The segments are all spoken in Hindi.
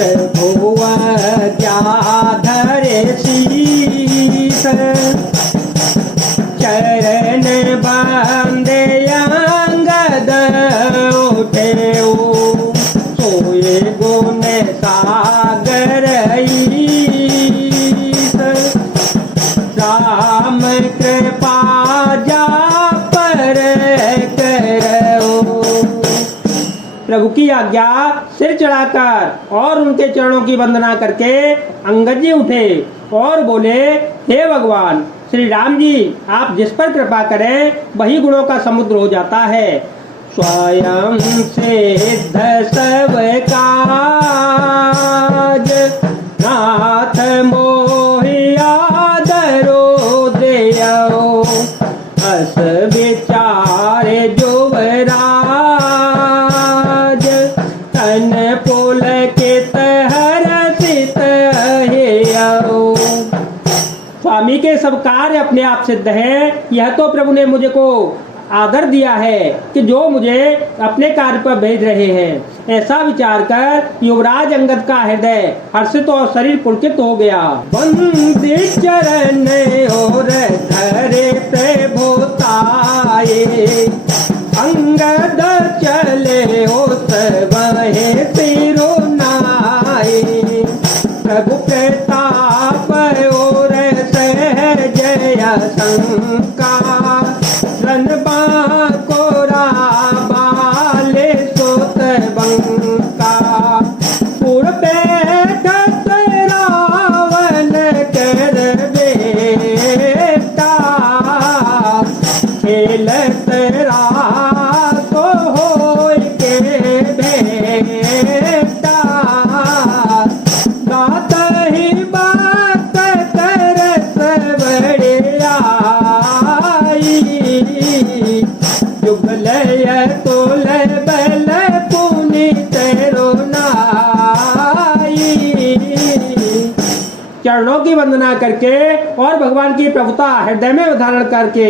प्रभु धरे शीस चरण बांधे अंगद उठे सोए गुण सागर ईस राम कृपा जा पर करो। प्रभु की आज्ञा सिर चढ़ाकर और उनके चरणों की वंदना करके अंगद जी उठे और बोले, हे भगवान श्री राम जी, आप जिस पर कृपा करें वही गुणों का समुद्र हो जाता है। स्वयं सिद्ध सब काज नाथ मोहिया दरो देयो अस विचारे जुवराज तन पुलकित हर्षित हेयो। स्वामी के सब कार्य अपने आप सिद्ध है। यह तो प्रभु ने मुझे को आदर दिया है कि जो मुझे अपने कार्य पर भेज रहे हैं। ऐसा विचार कर युवराज अंगद का हृदय हर्षित और शरीर पुलकित हो गया। वंदे चरण और धरे प्रभुताए अंगद चले उस वहे सिरुनाए प्रभु प्रताप और सहजय शंका रनबा को बाले सोत बंका पूर्व रावण कर बेटा खेलत रातो होय के बेटा गात ही बात तरस बड़े जुगलय तोल बल पुनित रोनाई। चरणों की वंदना करके और भगवान की प्रभुता हृदय में धारण करके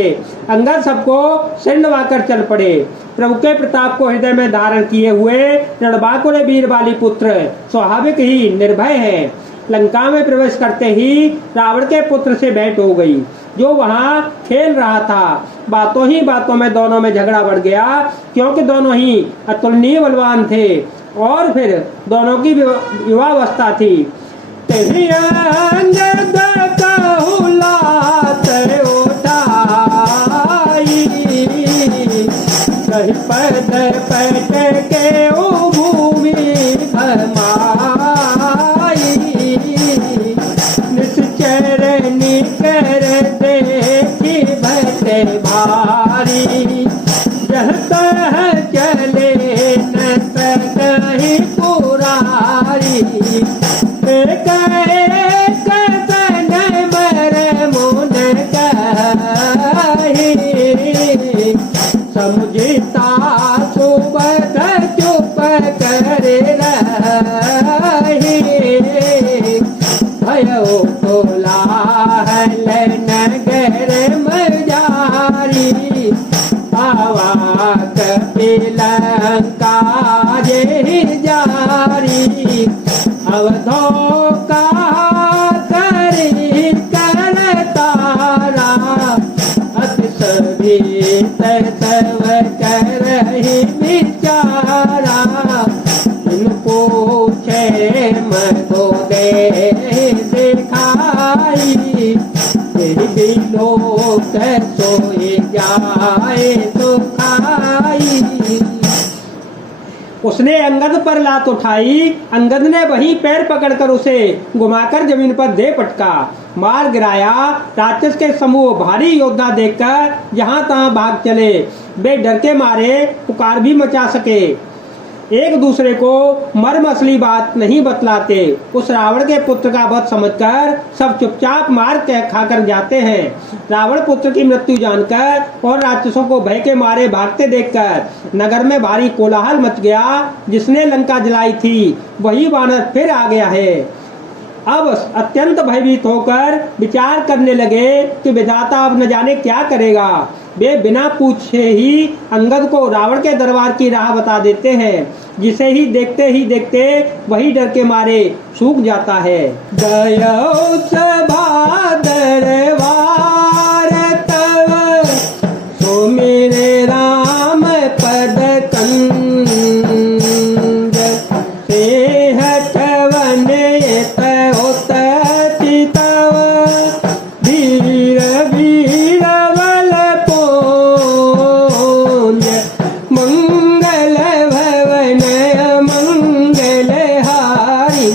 अंगद सबको सिर नवाकर चल पड़े। प्रभु के प्रताप को हृदय में धारण किए हुए रणबांकुर वीर बाली पुत्र स्वाभाविक ही निर्भय है। लंका में प्रवेश करते ही रावण के पुत्र से भेंट हो गई, जो वहां खेल रहा था। बातों ही बातों में दोनों में झगड़ा बढ़ गया, क्योंकि दोनों ही अतुलनीय बलवान थे और फिर दोनों की युवावस्था थी। पद पट के ओ भूमि भमाई निश्चरनी कर देखी भट भारी जह तह चले न सकहि पुरारी कतन मर मुन कही समुझता सुबह चुप करे रही भयो कोलाहल नगर मजारी आवा कपिलंका जे जारी अवधो का करी कर तारा अति तव करहि विचारा तुमको क्षेम तो दे दिखाई तेरी लोक सोए जाए तो खाई। उसने अंगद पर लात उठाई। अंगद ने वही पैर पकड़कर उसे घुमाकर जमीन पर दे पटका, मार गिराया। राक्षस के समूह भारी योद्धा देखकर जहां तहां भाग चले। वे डर के मारे पुकार भी मचा सके, एक दूसरे को मर्म असली बात नहीं बतलाते। उस रावण के पुत्र का वध समझकर सब चुपचाप मार खाकर जाते हैं। रावण पुत्र की मृत्यु जानकर और राक्षसों को भय के मारे भागते देखकर नगर में भारी कोलाहल मच गया। जिसने लंका जलाई थी वही वानर फिर आ गया है। अब अत्यंत भयभीत होकर विचार करने लगे कि विधाता अब न जाने क्या करेगा। वे बिना पूछे ही अंगद को रावण के दरबार की राह बता देते हैं, जिसे ही देखते वही डर के मारे सूख जाता है। गयो सभा दरबार तव सो मेरे राम पद कंज से हटवन होत चितव धीर वीर बल पोंज मंगल भवन मंगल हारी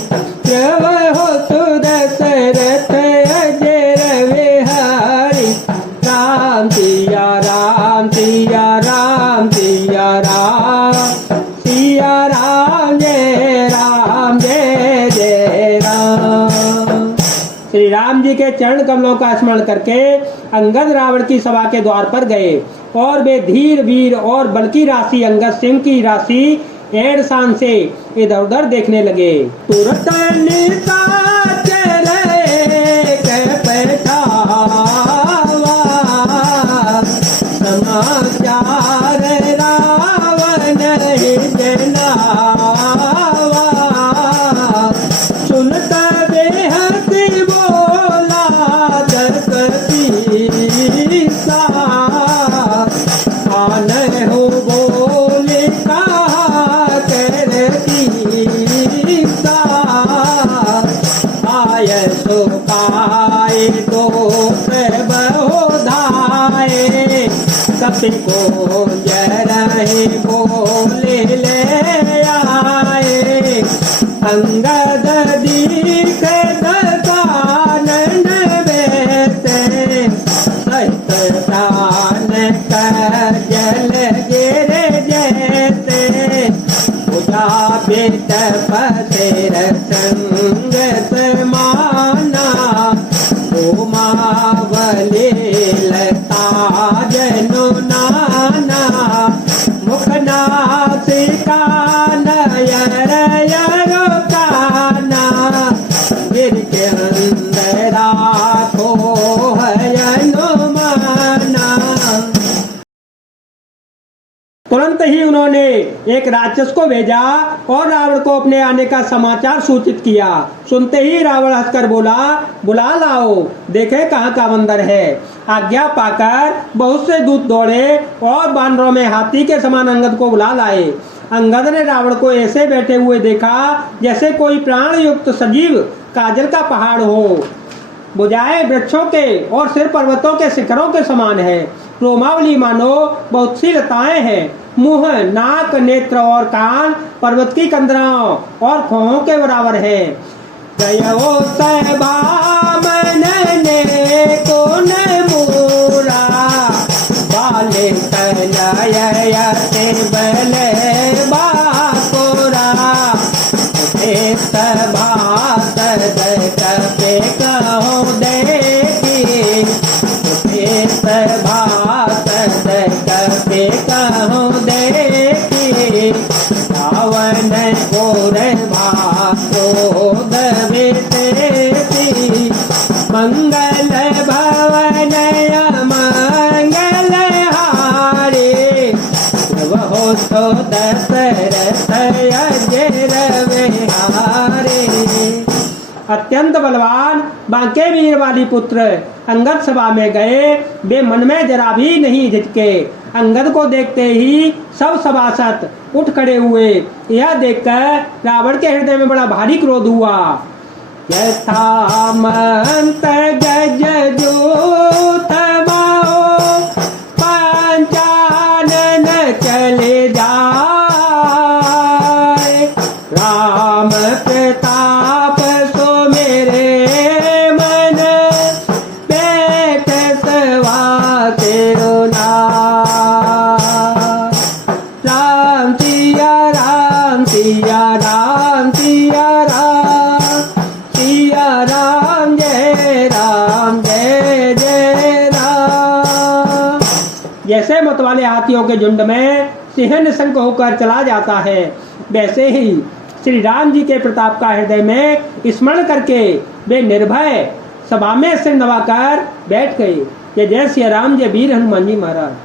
प्रभु सुदशरथ अजर विहारी राम सिया राम सिया राम सिया राम सिया राम जय जय राम। श्री राम जी के चरण कमलों का स्मरण करके अंगद रावण की सभा के द्वार पर गए और वे धीर वीर और बल की राशि अंगद सिंह की राशि एड़ शान से इधर उधर देखने लगे। तुरंत समाचार रावण जनावा सुनता बेहद बोला दरकती सा आन हो बोले कहा करती सा आय सो पाए तो प्रभु धाये सपी को जरहे बोले ले आए अंगद दीख दसानन बेते सहित दान कर जल गिर जैसे उदा बेट पसेर संग समाना उमावली लता जनु नाना मुखनासिका नयर यरो काना गिर के अंदरा को हयनु माना। तुरंत ही उन्होंने एक राक्षस को भेजा और रावण को अपने आने का समाचार सूचित किया। सुनते ही रावण हंसकर बोला, बुला लाओ, देखे कहाँ का बंदर है। आज्ञा पाकर बहुत से दूत दौड़े और बानरों में हाथी के समान अंगद को बुला लाए। अंगद ने रावण को ऐसे बैठे हुए देखा जैसे कोई प्राण युक्त सजीव काजल का पहाड़ हो। भुजाएं वृक्षों के और सिर पर्वतों के शिखरों के समान है। रोमावली मानो बहुत सी लताएं हैं। मुंह, नाक, नेत्र और कान पर्वत की कंदराओं और खोहों के बराबर है। गयो सभा मनने को न मूरा बाले तनयते बले बाकोरा सभा सद कपे कहो देखी सभा सद कपे कहो देखी रावण घोर भाको दवितेती मंगल भवन मंगल हारे वह तो दशरथ अजर विहारे। अत्यंत बलवान बांके वीर वाली पुत्र अंगद सभा में गए। वे मन में जरा भी नहीं झिझके। अंगद को देखते ही सब सभासद उठ खड़े हुए। यह देखकर रावण के हृदय में बड़ा भारी क्रोध हुआ। यथा मंत गज जोत बाओ पंचानन चले जाए राम प्रताप सो मेरे मन बैठ सवा तेरो नाम। राम सिया राम सिया राम सिया राम सिया राम जय जय राम। जैसे मतवाले हाथियों के झुंड में सिंह निशंक होकर चला जाता है, वैसे ही श्री राम जी के प्रताप का हृदय में स्मरण करके वे निर्भय सभा में सिर नवाकर बैठ गए। जय जय सिया राम, जय वीर हनुमान जी महाराज।